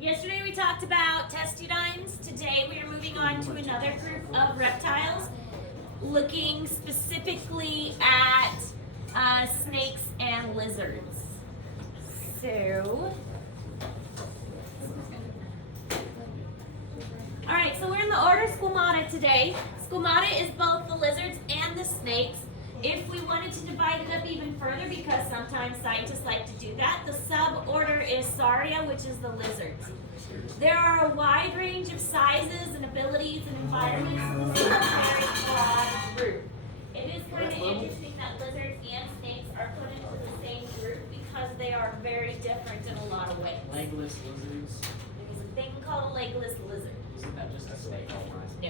Yesterday we talked about testudines. Today we are moving on to another group of reptiles, looking specifically at snakes and lizards. So, alright, so we're in the order Squamata today. Squamata is both the lizards and the snakes. If we wanted to divide it up even further, because sometimes scientists like to do that, the suborder is Sauria, which is the lizards. There are a wide range of sizes and abilities and environments. This is a very broad group. It is kind of interesting that lizards and snakes are put into the same group because they are very different in a lot of ways. Legless lizards. There's a thing called a legless lizard. Isn't that just a snake? No.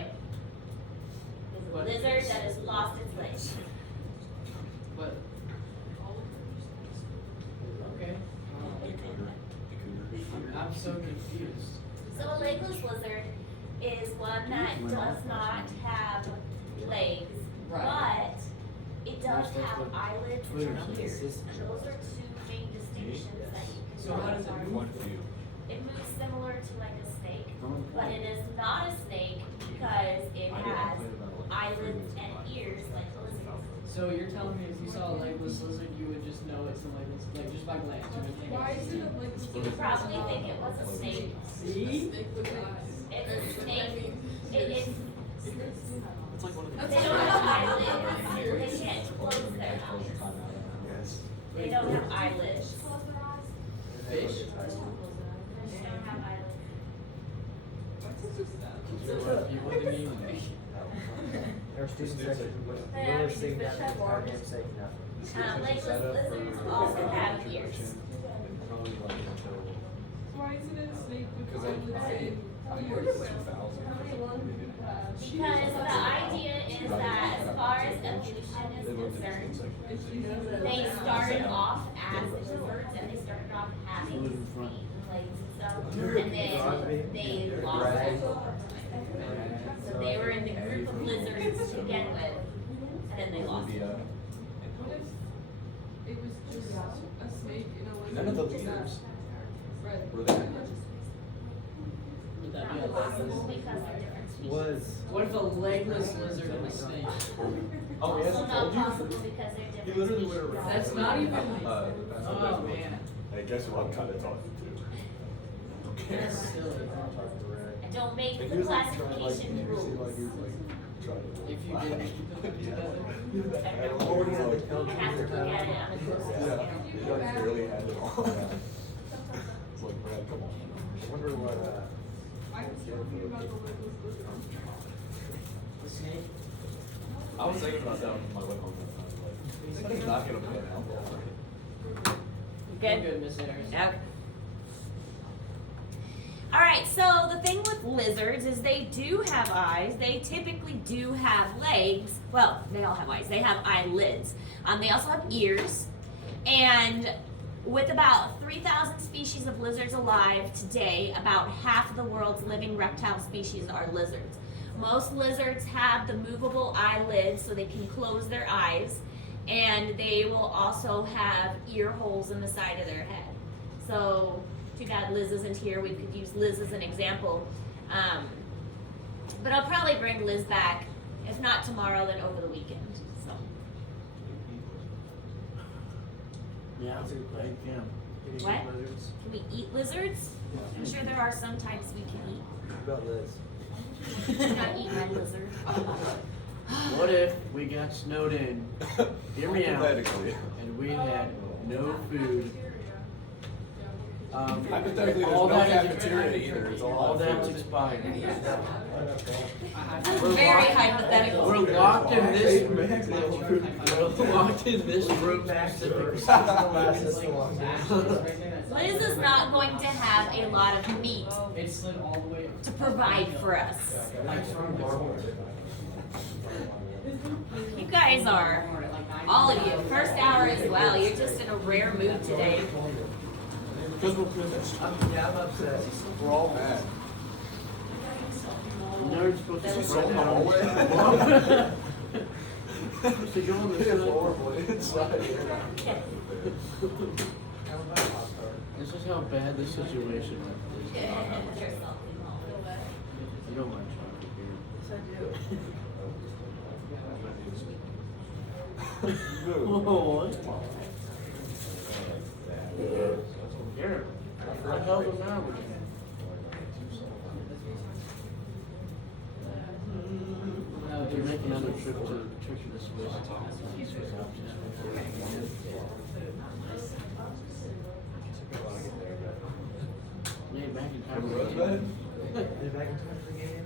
It's a lizard that has lost its legs. But okay. I'm so confused. So a legless lizard is one that does not have legs, but it does have eyelids and ears. Those are two main distinctions that you can So how does it move? It moves similar to like a snake, but it is not a snake because it has eyelids and ears like a lizard. So you're telling me if you saw a legless lizard, you would just know it's a legless, like just by glance, you would think. Why is it a legless You would probably think it was a snake. See? It's a snake. It's It's like one of the they don't have eyelids. They can't close their eyes. They don't have eyelids. Fish? They don't have eyelids. What do you mean? Our student section, we're sitting down and goddamn saying nothing. Legless lizards also have ears. Why isn't it a snake with Because eyelids and ears? How many lungs does it have? Because the idea is that as far as evolution is concerned, they started off as lizards and they started off having feet and legs and stuff, and then they lost it. So they were in the group of lizards to begin with, and then they lost it. What if it was just a snake in a lizard? None of the leaders Right. were there. Would that be a Not possible legless? because they're different species. What if a legless lizard and a snake? Oh, he Also hasn't not told you? possible because they're He different literally species. went around. That's not even. That's Oh man. Hey, guess who I'm kind of talking to? Okay. That's silly. And don't make Like, the he was like trying, classification like, rules. he was like trying to. If you didn't keep them together. Or he had like, You have to look at it on a close yeah, he like barely had it all. It's like, man, come on. I wonder what, I was talking about the legless lizard. The snake? I was thinking about that on my way home that time. Like, he's not gonna put an alcohol. I'm good, Miss Harris. Okay. Alright, so the thing with lizards is they do have eyes. They typically do have legs. Well, they all have eyes. They have eyelids. They also have ears. And with about 3,000 species of lizards alive today, about half of the world's living reptile species are lizards. Most lizards have the movable eyelids so they can close their eyes. And they will also have ear holes in the side of their head. So, too bad Liz isn't here. We could use Liz as an example. But I'll probably bring Liz back. If not tomorrow, then over the weekend. So. yeah, that's a good question. What? Can we eat lizards? I'm sure there are some types we can eat. What about Liz? I'm not eating my lizard. What if we got snowed in, hear me out, Hypothetically. and we had no food? Hypothetically, there's all no that is- cafeteria either. It's all that's food. expired. That's very hypothetical. We're locked in this. Hey, man, We're locked in this room specifically. Liz is not going to have a lot of meat It slid all the way. to provide for us. You guys are, all of you, first hour as well. You're just in a rare mood today. Because we're finished. I'm upset. We're all mad. Nerd's supposed to Is he sit so in the down. hallway? So go on the It's side. horrible inside here. Okay. How about hot dog? This is how bad the situation is. You're salty. You don't like chocolate here. Yes, I do. Whoa, what? Here, what the hell's the matter with you? You're making another trip to the Swiss. Yeah, back in time. They're back in time for the game.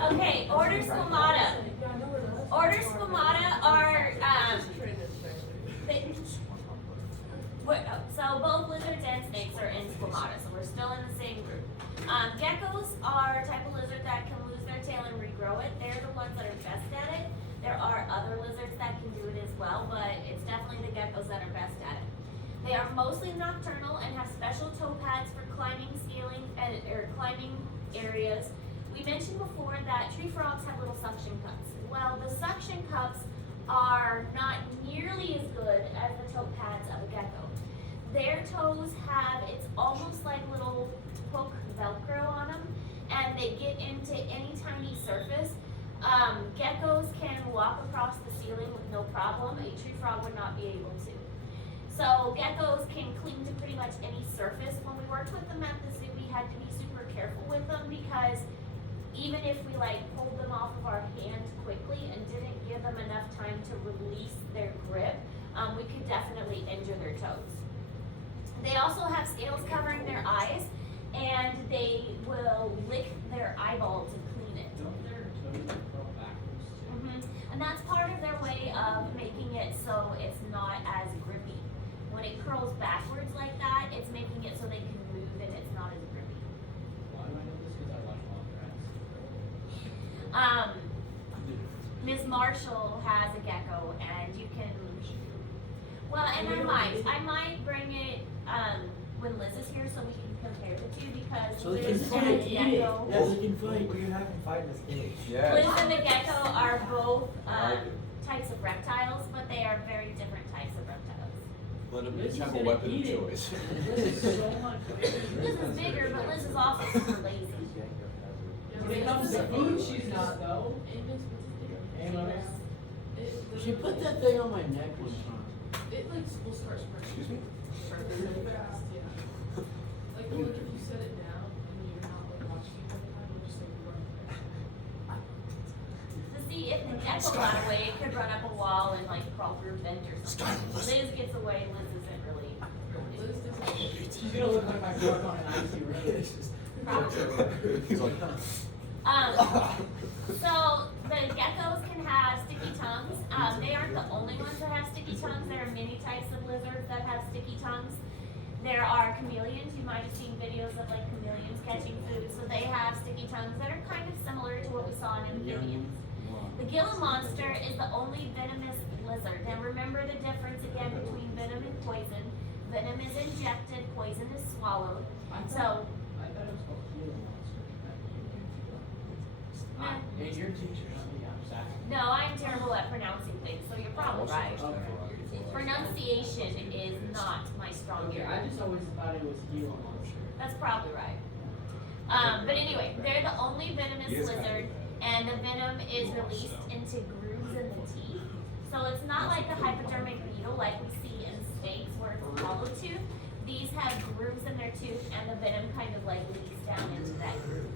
Okay, order squamata. Order squamata are so both lizards and snakes are in squamata, so we're still in the same group. Geckos are a type of lizard that can lose their tail and regrow it. They're the ones that are best at it. There are other lizards that can do it as well, but it's definitely the geckos that are best at it. They are mostly nocturnal and have special toe pads for climbing, scaling, or climbing areas. We mentioned before that tree frogs have little suction cups. Well, the suction cups are not nearly as good as the toe pads of a gecko. Their toes have, it's almost like little hook Velcro on them, and they get into any tiny surface. Geckos can walk across the ceiling with no problem. A tree frog would not be able to. So geckos can cling to pretty much any surface. When we worked with them at the zoo, we had to be super careful with them because even if we pulled them off of our hand quickly and didn't give them enough time to release their grip, we could definitely injure their toes. They also have scales covering their eyes, and they will lick their eyeball to clean it. Don't their toes curl backwards too? And that's part of their way of making it so it's not as grippy. When it curls backwards like that, it's making it so they can move and it's not as grippy. Why do I know this? Because I watch Wild Kratts. Ms. Marshall has a gecko, and you can. Well, and I might bring it when Liz is here so we can compare the two because So they can Liz fight, and the eat it. gecko. Yes, they can fight. Well, you have them fight in this cage. Liz and the gecko are both I like it. types of reptiles, but they are very different types of reptiles. Let him Liz is have a gonna weapon of eat it. choice. This is so much bigger. Liz is bigger, but Liz is also super lazy. When it comes to food, she's not though. And She put that thing on my neck one time. It will start spreading. Excuse me? Really fast, yeah. Like if you set it down and you're not watching it all the time, it'll just run To see if the gecko got away, it could run up a wall and crawl through a vent or something. Liz gets away, Liz isn't really. Liz doesn't. she's gonna look like my truck on an icy road. Probably. He's like, So the geckos can have sticky tongues. They aren't the only ones that have sticky tongues. There are many types of lizards that have sticky tongues. There are chameleons. You might have seen videos of chameleons catching food. So they have sticky tongues that are kind of similar to what we saw in amphibians. The Gila monster is the only venomous lizard. Now remember the difference again between venom and poison. Venom is injected, poison is swallowed. So I thought it was called Gila Monster. Hey, your teacher. no, I'm terrible at pronouncing things, so you're probably right. Pronunciation is not my strong Okay, I area. just always thought it was Gila Monster. That's probably right. But anyway, they're the only venomous He is kind of lizard, and the venom is released into grooves in the teeth. So it's not like the hypodermic needle like we see in snakes where it's a hollow tooth. These have grooves in their tooth, and the venom kind of leaks down into that groove.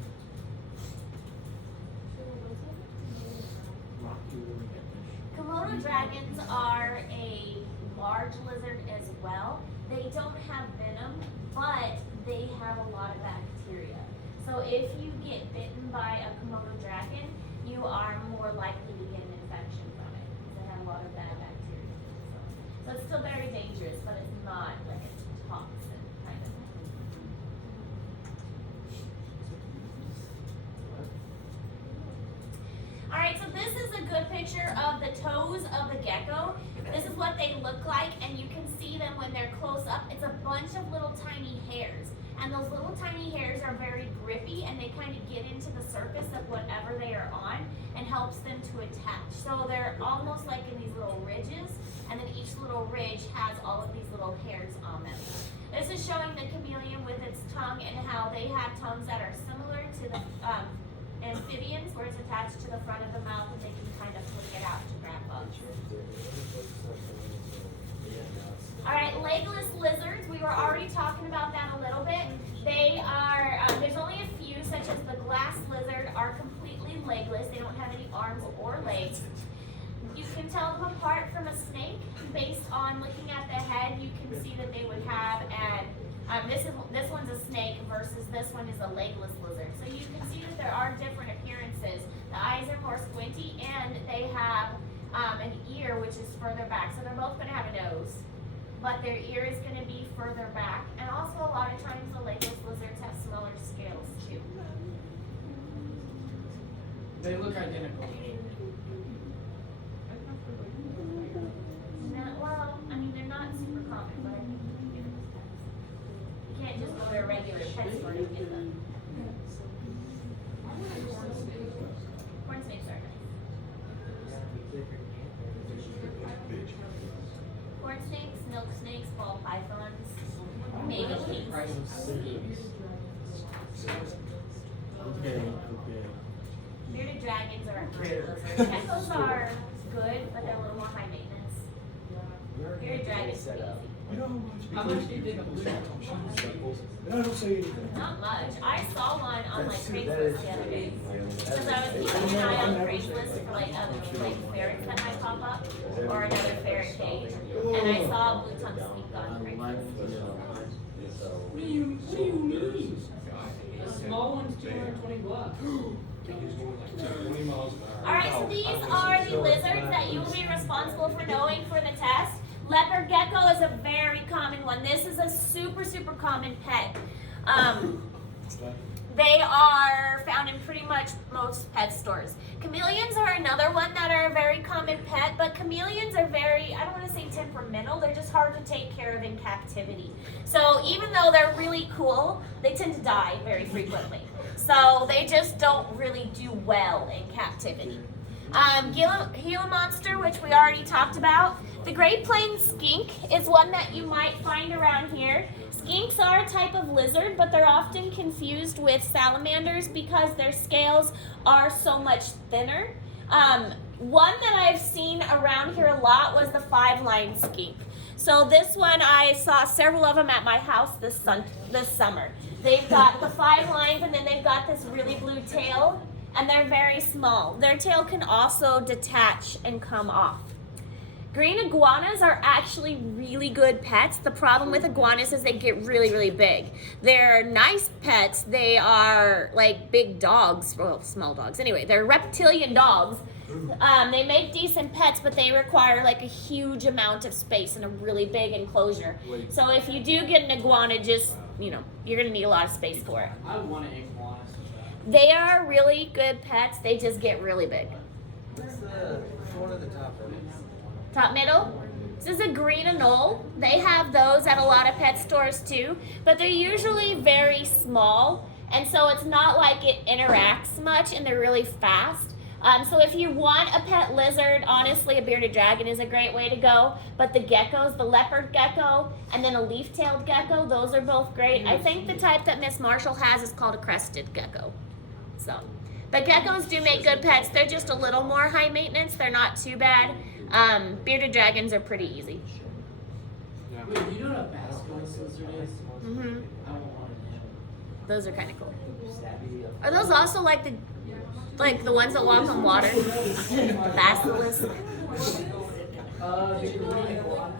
Komodo dragons are a large lizard as well. They don't have venom, but they have a lot of bacteria. So if you get bitten by a Komodo dragon, you are more likely to get an infection from it because they have a lot of bad bacteria. So it's still very dangerous, but it's not like a toxin kind of thing. All right, so this is a good picture of the toes of the gecko. The this is what they look like, and you can see them when they're close up. It's a bunch of little tiny hairs. And those little tiny hairs are very grippy, and they kind of get into the surface of whatever they are on and helps them to attach. So they're almost like in these little ridges, and then each little ridge has all of these little hairs on them. This is showing the chameleon with its tongue and how they have tongues that are similar to the amphibians, where it's attached to the front of the mouth and they can kind of flick it out to grab bugs. Alright, legless lizards, we were already talking about that a little bit. They are, there's only a few, such as the glass lizard, are completely legless. They don't have any arms or legs. You can tell them apart from a snake based on looking at the head. You can see that they would have, and this one's a snake versus this one is a legless lizard. So you can see that there are different appearances. The eyes are more squinty, and they have an ear which is further back. So they're both going to have a nose, but their ear is going to be further back. And also a lot of times the legless lizards have smaller scales too. They look identical. Well, I mean, they're not super common, but I think you can get them. You can't just go to a regular pet store and get them. Corn snakes are nice. Corn snakes, milk snakes, ball pythons, maybe kinks. Okay. Bearded dragons are a great lizard. Geckos are good, but they're a little more high maintenance. Bearded dragons are easy. You know how much How much do you think a blue And I don't say anything. Not much. I saw one on like Craigslist the other day. Because I was keeping an eye on Craigslist for like other like ferrets that might pop up or another ferret cage. And I saw a blue tongue snake on Craigslist. What do you mean? The small one's $220. 20 miles an hour. Alright, so these are the lizards that you will be responsible for knowing for the test. Leopard gecko is a very common one. This is a super, super common pet. They are found in pretty much most pet stores. Chameleons are another one that are a very common pet, but chameleons are very, I don't want to say temperamental, they're just hard to take care of in captivity. So even though they're really cool, they tend to die very frequently. So they just don't really do well in captivity. Gila monster, which we already talked about. The Great Plains skink is one that you might find around here. Skinks are a type of lizard, but they're often confused with salamanders because their scales are so much thinner. One that I've seen around here a lot was the 5-line skink. So this one, I saw several of them at my house this summer. They've got the 5 lines, and then they've got this really blue tail, and they're very small. Their tail can also detach and come off. Green iguanas are actually really good pets. The problem with iguanas is they get really, really big. They're nice pets. They are like big dogs, well, small dogs. Anyway, they're reptilian dogs. They make decent pets, but they require like a huge amount of space and a really big enclosure. So if you do get an iguana, just, you know, you're gonna need a lot of space for it. I want an iguana so bad. They are really good pets. They just get really big. What's the one at the top of it? Top middle. This is a green anole. They have those at a lot of pet stores too, but they're usually very small, and so it's not like it interacts much, and they're really fast. So if you want a pet lizard, honestly, a bearded dragon is a great way to go. But the geckos, the leopard gecko, and then a leaf-tailed gecko, those are both great. I think the type that Miss Marshall has is called a crested gecko. So, but geckos do make good pets. They're just a little more high maintenance. They're not too bad. Bearded dragons are pretty easy. Wait, you know what a basilisk lizard is? Mm-hmm. I want one of them. Those are kind of cool. Are those also like the ones that walk on water? Basilisk. The green iguana.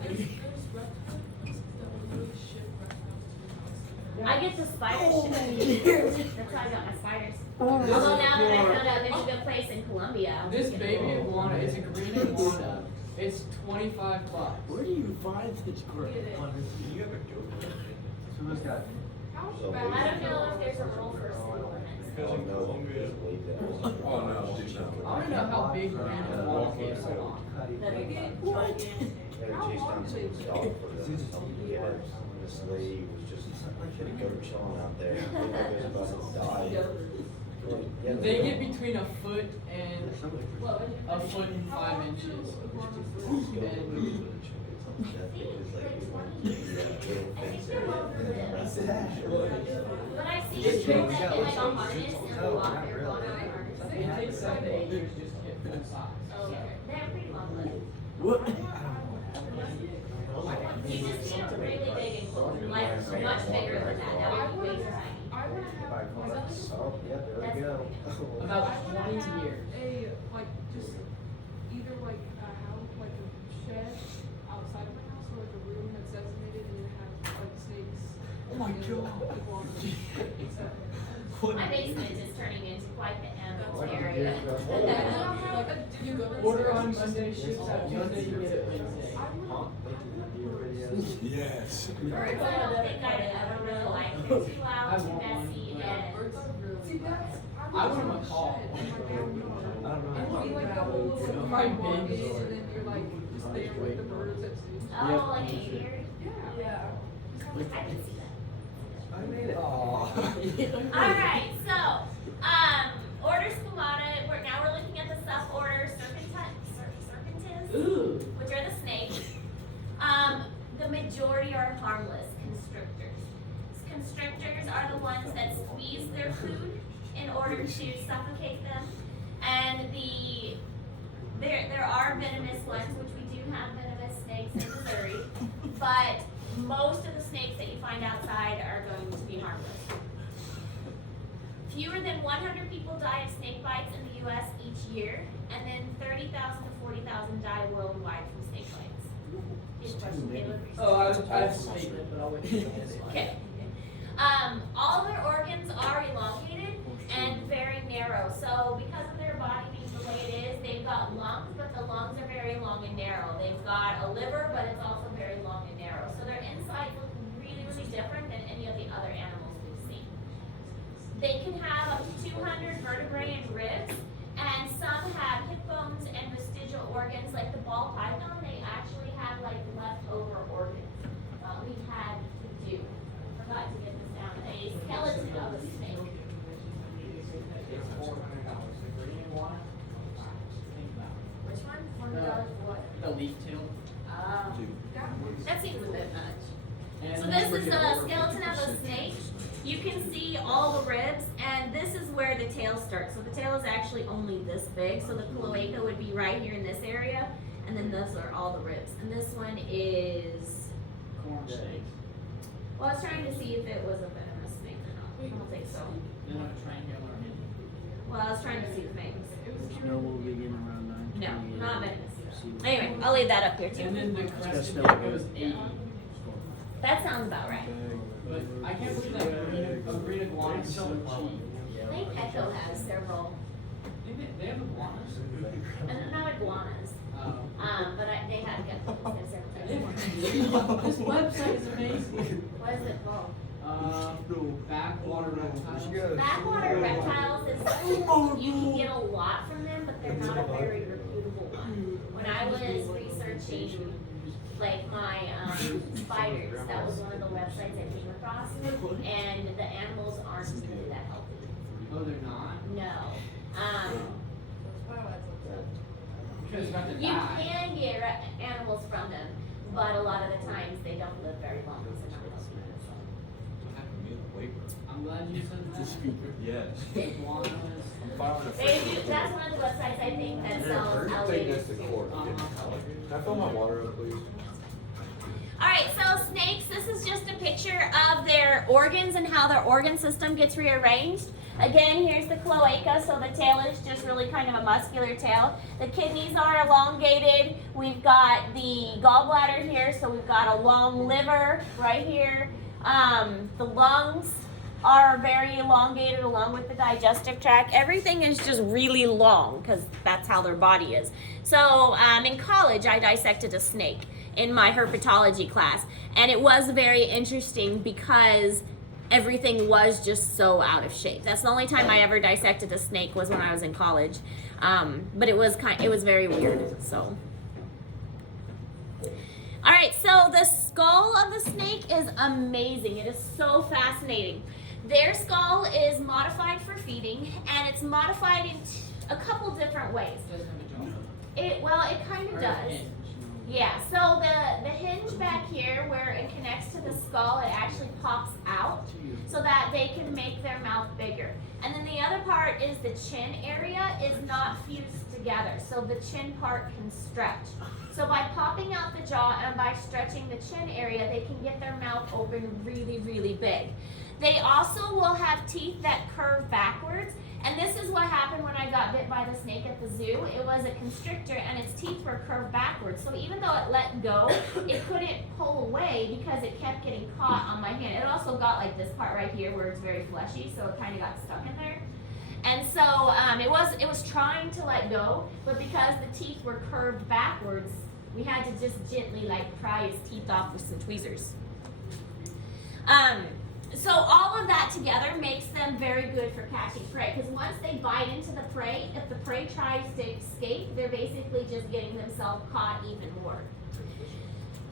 I get the spider shit. That's how I got my spiders. Although now that I found out there's a good place in Colombia. This baby iguana, it's a green iguana. It's $25. Where do you find this crap? You have a goat. Who's got? I don't know if there's a rule for school Because in Colombia. Oh, no, she's not. I want to know how big green iguana is. Hold on. limits. What? Had to chase down someone's dog for something. Yeah, this lady was just had a goat chilling out there. I think it was about to die. Yeah, They get between a foot and 5 inches. But I've seen kids that get like a harness and walk their dog on a harness. It takes 7 to 8 years just to get full size. Okay. They have pretty long legs. What? You just need a really big enclosure, like much bigger than that. That would be way too tiny. I wanna have, Oh, yeah, there we go. About 20 years. a, like, just either like a house, like a shed outside of my house, or like a room that's designated and it has like snakes. Oh my God. My basement is turning into quite the animal Like a area. You go Order on Monday, ships out Tuesday, you get it Wednesday. Yes. Birds, I don't think I'd ever really like. They're too loud, too messy, and See, that's, I want them a call. I don't know. and you like the whole little My like mortgage, baby's and then you're like just there with the birds at sea. oh, like an aviary. Yeah. I can see that. I made it. Aww. All right, so order squamata. We're looking at the suborder Serpentis, Ooh. which are the snakes. The majority are harmless constrictors. Constrictors are the ones that squeeze their food in order to suffocate them, and there are venomous ones, which we do have venomous snakes in Missouri, but most of the snakes that you find outside are going to be harmless. Fewer than 100 people die of snake bites in the U.S. each year, and then 30,000 to 40,000 die worldwide from snake bites. Good question, Caleb. Oh, I have a statement, but I'll wait till you get it. Okay. All their organs are elongated and very narrow. So because of their body being the way it is, they've got lungs, but the lungs are very long and narrow. They've got a liver, but it's also very long and narrow. So their insides look really, really different than any of the other animals we've seen. They can have up to 200 vertebrae and ribs, and some have hip bones and vestigial organs. Like the ball python, they actually have like leftover organs. We had to do. Forgot to get this down. A skeleton of a snake. Which one? $100 for what? The leaf tail. That seems a bit much. And So then this is freaking a organ. skeleton of a snake. You can see all the ribs, and this is where the tail starts. So the tail is actually only this big. So the cloaca would be right here in this area, and then those are all the ribs. And this one is. Corn snake. Well, I was trying to see if it was a venomous snake or not. I don't think so. Then a triangular mini. Well, I was trying to see the fangs. Snow will begin around 9:28. No, not venomous. Anyway, I'll leave that up here too. And then the crested still gecko good. is 80. That sounds about right. But I can't believe that green iguana is so cheap. I think Echo has several, They have iguanas. and not iguanas, but they have geckos. They have several types. This website is amazing. What is it called? Backwater reptiles. Backwater reptiles is, you can get a lot from them, but they're not a very reputable one. When I was researching, like my spiders, that was one of the websites I came across, and the animals aren't really that healthy. Oh, they're not? No. Because it's about to You die. can get animals from them, but a lot of the times they don't live very long, so not healthy. What happened to me in the waiver? I'm glad you said that. Yes. Iguanas. I'm filing a They do, that's one of the websites I think that sells alligators. Take this to court. Can I fill my water up, please? Alright, so snakes, this is just a picture of their organs and how their organ system gets rearranged. Again, here's the cloaca, so the tail is just really kind of a muscular tail. The kidneys are elongated. We've got the gallbladder here, so we've got a long liver right here. The lungs are very elongated along with the digestive tract. Everything is just really long because that's how their body is. So in college, I dissected a snake in my herpetology class, and it was very interesting because everything was just so out of shape. That's the only time I ever dissected a snake was when I was in college, but it was very weird. So All right, so the skull of the snake is amazing. It is so fascinating. Their skull is modified for feeding, and it's modified in a couple different ways. It doesn't have a jaw. It kind Or of a does. hinge. Yeah, so the hinge back here where it connects to the skull, it actually pops out so that they can make their mouth bigger. And then the other part is the chin area is not fused together, so the chin part can stretch. So by popping out the jaw and by stretching the chin area, they can get their mouth open really, really big. They also will have teeth that curve backwards. And this is what happened when I got bit by the snake at the zoo. It was a constrictor and its teeth were curved backwards. So even though it let go, it couldn't pull away because it kept getting caught on my hand. It also got like this part right here where it's very fleshy, so it kind of got stuck in there. And so it was trying to let go, but because the teeth were curved backwards, we had to just gently like pry its teeth off with some tweezers. So all of that together makes them very good for catching prey, because once they bite into the prey, if the prey tries to escape, they're basically just getting themselves caught even more.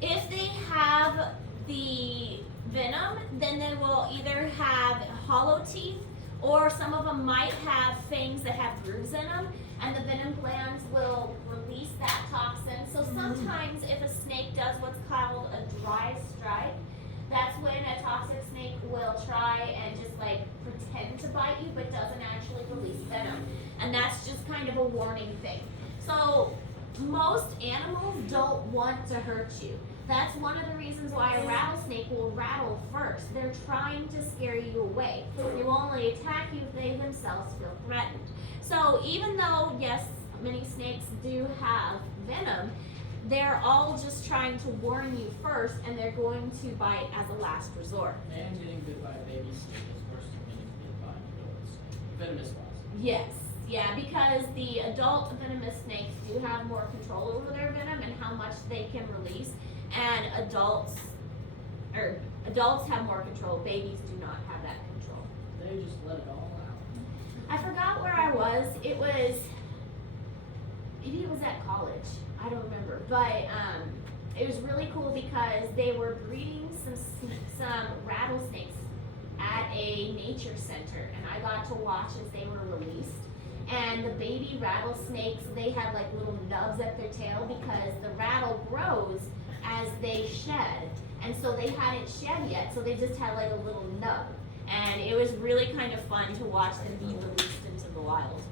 If they have the venom, then they will either have hollow teeth, or some of them might have fangs that have grooves in them, and the venom glands will release that toxin. So sometimes if a snake does what's called a dry strike, that's when a toxic snake will try and just like pretend to bite you but doesn't actually release venom. And that's just kind of a warning thing. So most animals don't want to hurt you. That's one of the reasons why a rattlesnake will rattle first. They're trying to scare you away. They will only attack you if they themselves feel threatened. So even though, yes, many snakes do have venom, they're all just trying to warn you first, and they're going to bite as a last resort. And getting bit by a baby snake is worse than getting bit by an adult snake. Venomous wise. Yes, yeah, because the adult venomous snakes do have more control over their venom and how much they can release, and adults have more control. Babies do not have that control. They just let it all out. I forgot where I was. Maybe it was at college. I don't remember, but it was really cool because they were breeding some rattlesnakes at a nature center, and I got to watch as they were released. And the baby rattlesnakes, they had like little nubs at their tail because the rattle grows as they shed, and so they hadn't shed yet, so they just had like a little nub, and it was really kind of fun to watch them be released into the wild.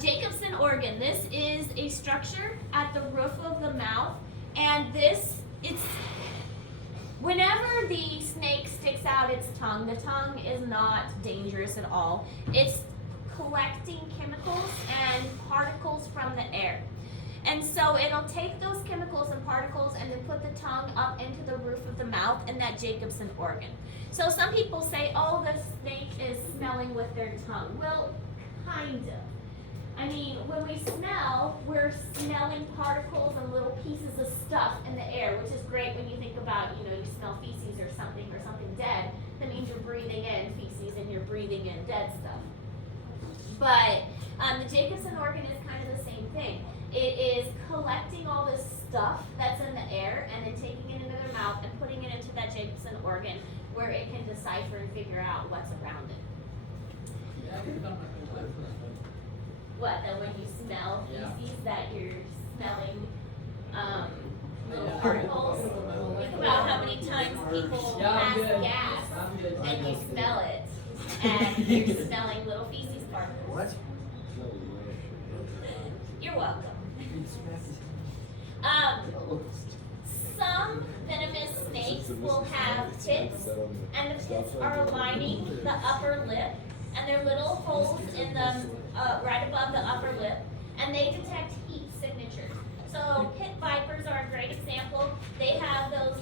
Jacobson organ. This is a structure at the roof of the mouth, and whenever the snake sticks out its tongue, the tongue is not dangerous at all. It's collecting chemicals and particles from the air. And so it'll take those chemicals and particles and then put the tongue up into the roof of the mouth in that Jacobson organ. So some people say, oh, the snake is smelling with their tongue. Well, kind of. I mean, when we smell, we're smelling particles and little pieces of stuff in the air, which is great when you think about, you smell feces or something dead. That means you're breathing in feces and you're breathing in dead stuff. But the Jacobson organ is kind of the same thing. It is collecting all this stuff that's in the air and then taking it into their mouth and putting it into that Jacobson organ where it can decipher and figure out what's around it. Yeah, I think about my whole life for that. What, that when you smell feces that you're smelling little particles? Think about how many times people pass gas and you smell it and you're smelling little feces particles. What? You're welcome. Some venomous snakes will have pits, and the pits are lining the upper lip, and they're little holes in them right above the upper lip, and they detect heat signatures. So pit vipers are a great example. They have those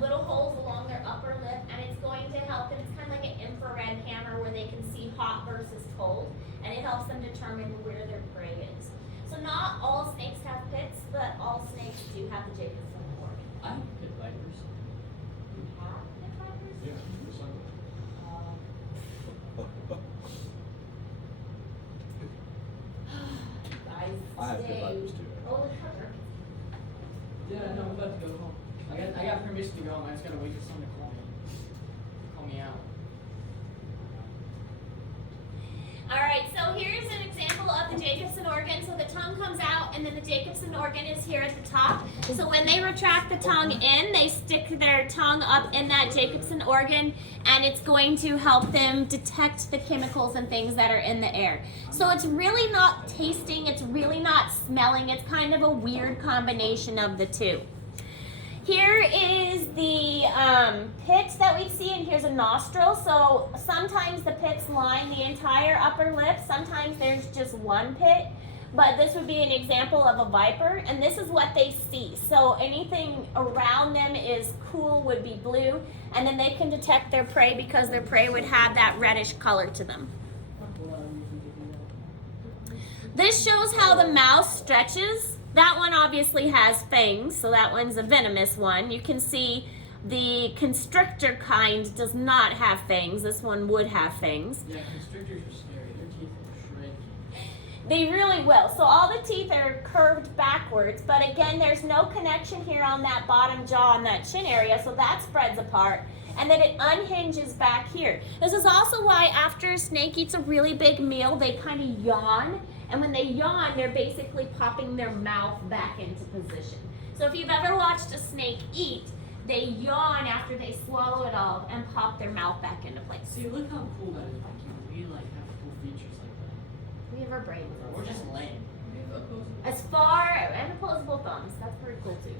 little holes along their upper lip, and it's going to help them. It's kind of like an infrared camera where they can see hot versus cold, and it helps them determine where their prey is. So not all snakes have pits, but all snakes do have the Jacobson organ. I have pit vipers. You have pit vipers? Yeah, there's some. Guys, I have pit today. vipers too. Oh, the cover. no, I'm about to go home. I got permission to go home. I just gotta wait for someone to call me. Call me out. All right, so here's an example of the Jacobson organ. So the tongue comes out, and then the Jacobson organ is here at the top. So when they retract the tongue in, they stick their tongue up in that Jacobson organ, and it's going to help them detect the chemicals and things that are in the air. So it's really not tasting, it's really not smelling. It's kind of a weird combination of the two. Here is the pit that we see, and here's a nostril. So sometimes the pits line the entire upper lip. Sometimes there's just one pit, but this would be an example of a viper, and this is what they see. So anything around them is cool, would be blue, and then they can detect their prey because their prey would have that reddish color to them. This shows how the mouth stretches. That one obviously has fangs, so that one's a venomous one. You can see the constrictor kind does not have fangs. This one would have fangs. Yeah, constrictors are scary. Their teeth will shred you. They really will. So all the teeth are curved backwards, but again, there's no connection here on that bottom jaw and that chin area, so that spreads apart. And then it unhinges back here. This is also why after a snake eats a really big meal, they kind of yawn. And when they yawn, they're basically popping their mouth back into position. So if you've ever watched a snake eat, they yawn after they swallow it all and pop their mouth back into place. See, look how cool that is. Why can't we like have cool features like that? We have our brains. Or just lame. As far, and opposable thumbs, that's pretty cool too.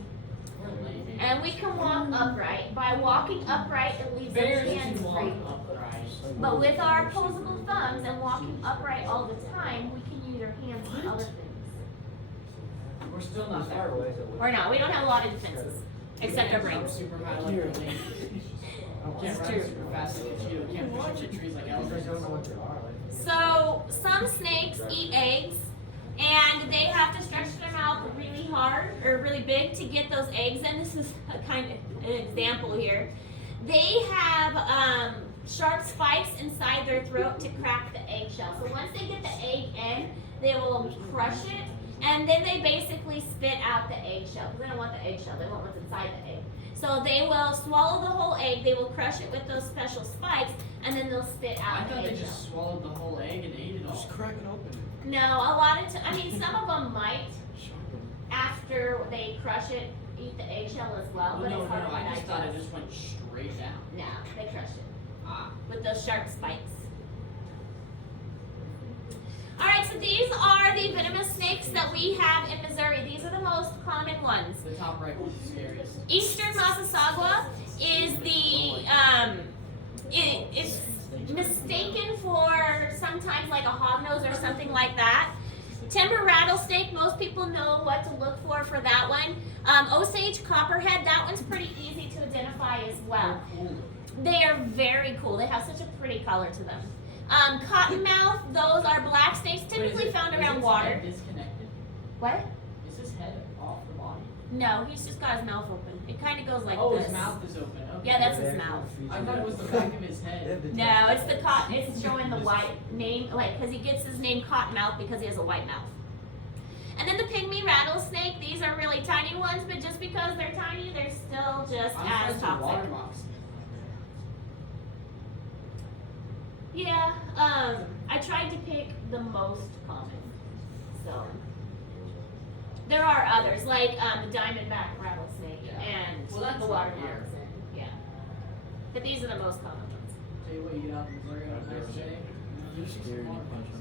We're lame. And we can walk upright. By walking upright, it leaves our Bears hands can walk free. upright. But with our opposable thumbs and walking upright all the time, we can use our hands for other things. We're still not Far there. away, so we- Or no, we don't have a lot of defenses. Except our brains. Super high like the lame. Can't run true. super fast like you. Can't push into trees like I just don't know elephants. what they are. Like, So some snakes eat eggs, and they have to stretch their mouth really hard or really big to get those eggs in. This is a kind of an example here. They have sharp spikes inside their throat to crack the eggshell. So once they get the egg in, they will crush it, and then they basically spit out the eggshell. Because they don't want the eggshell, they want what's inside the egg. So they will swallow the whole egg, they will crush it with those special spikes, and then they'll spit I out the thought they eggshell. just swallowed the whole egg and ate it all. Just crack it open. No, a lot of I mean, some of them might, after they crush it, eat the eggshell as well, Oh, but no, it's hard no, to I just thought it digest. just went straight down. No, they crush it Ah. with those sharp spikes. All right, so these are the venomous snakes that we have in Missouri. These are the most common ones. The top right one's the scariest. Eastern Massasauga is it's mistaken for sometimes like a hognose or something like that. Timber rattlesnake, most people know what to look for that one. Osage copperhead, that one's pretty easy to identify as well. Cool. They are very cool. They have such a pretty color to them. Cottonmouth, those are black snakes, typically found around water. Is his head disconnected? What? Is his head off the body? No, he's just got his mouth open. It kind of goes like oh, this. his mouth is open. Okay. Yeah, that's very his mouth. I thought it was the back of his head. No, it's the cotton. It's showing the white name, like, because he gets his name Cottonmouth because he has a white mouth. And then the pygmy rattlesnake. These are really tiny ones, but just because they're tiny, they're still just I'm as friends with water toxic. moccasin. Yeah. I tried to pick the most common. So there are others like the diamondback rattlesnake Yeah. and Well, that's the water not here. moccasin. Yeah. But these are the most common ones. Tell you what, you get out in Missouri on a nice day. You should see water moccasin.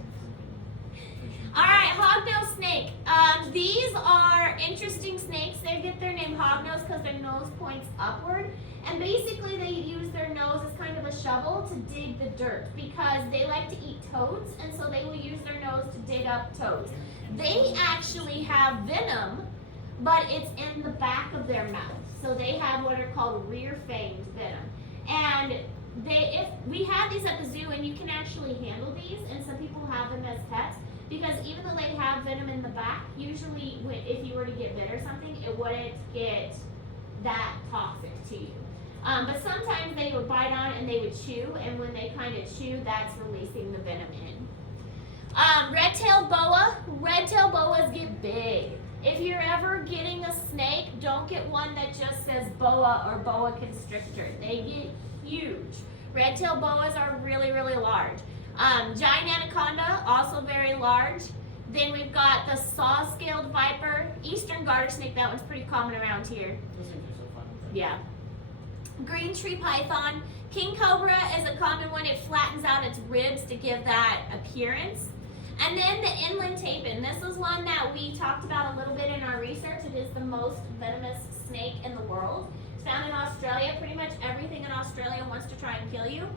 All right, hognose snake. These are interesting snakes. They get their name hognose because their nose points upward. And basically they use their nose as kind of a shovel to dig the dirt because they like to eat toads, and so they will use their nose to dig up toads. They actually have venom, but it's in the back of their mouth. So they have what are called rear-fanged venom. And if we have these at the zoo, and you can actually handle these, and some people have them as pets, because even though they have venom in the back, usually if you were to get bit or something, it wouldn't get that toxic to you. But sometimes they would bite on it and they would chew, and when they kind of chew, that's releasing the venom in. Red-tailed boa. Red-tailed boas get big. If you're ever getting a snake, don't get one that just says boa or boa constrictor. They get huge. Red-tailed boas are really, really large. Giant anaconda, also very large. Then we've got the saw-scaled viper, eastern garter snake. That one's pretty common around here. Those things are so fun. Yeah. Green tree python. King cobra is a common one. It flattens out its ribs to give that appearance. And then the inland tapir. This is one that we talked about a little bit in our research. It is the most venomous snake in the world. It's found in Australia. Pretty much everything in Australia wants to try and kill you.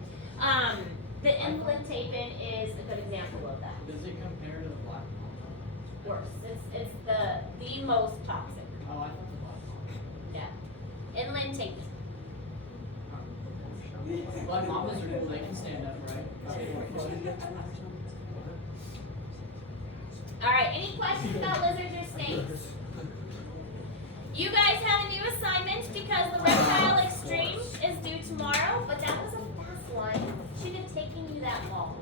The inland tapir is a good example of that. Does it compare to the black mamba? Worse. It's the most toxic. Oh, I thought the black mamba. Yeah. Inland tapir. Black mambas are cool. They can stand up, right? All right, any questions about lizards or snakes? You guys have a new assignment because the reptile extreme is due tomorrow, but that was a fast one. Shouldn't have taken you that long.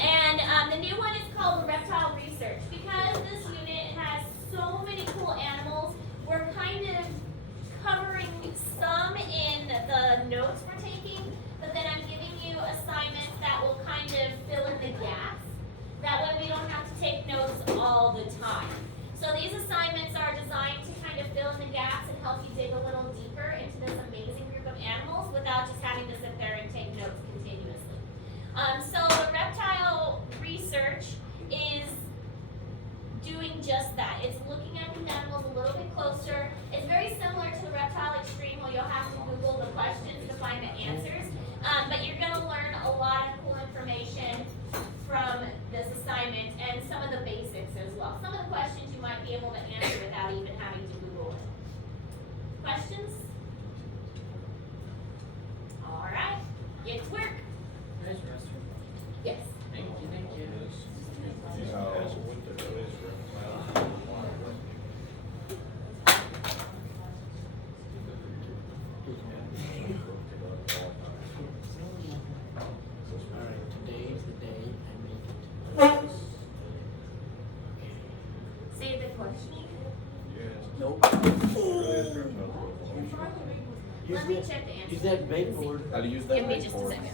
And the new one is called reptile research. Because this unit has so many cool animals, we're kind of covering some in the notes we're taking, but then I'm giving you assignments that will kind of fill in the gaps. That way we don't have to take notes all the time. So these assignments are designed to kind of fill in the gaps and help you dig a little deeper into this amazing group of animals without just having to sit there and take notes continuously. So the reptile research is doing just that. It's looking at these animals a little bit closer. It's very similar to the reptile extreme where you'll have to Google the questions to find the answers. But you're going to learn a lot of cool information from this assignment and some of the basics as well. Some of the questions you might be able to answer without even having to Google it. Questions? All right, get to work. There's the restroom. Yes. Thank you, thank you. Alright, today's the day I make it. Say the question. Nope. Let me check the answer. Use that bait board. How to use that Give me bait just a board. second.